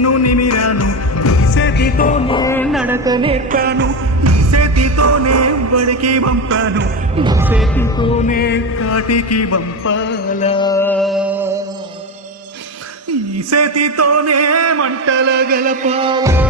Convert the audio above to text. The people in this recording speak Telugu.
కన్ను నిమిరాను, ఈ చేతితోనే నడక నేర్పాను, ఈ చేతితోనే బడికి పంపాను, ఈ చేతితోనే కాటికి పంపాలా, ఈ చేతితోనే మంటల గలపాలా.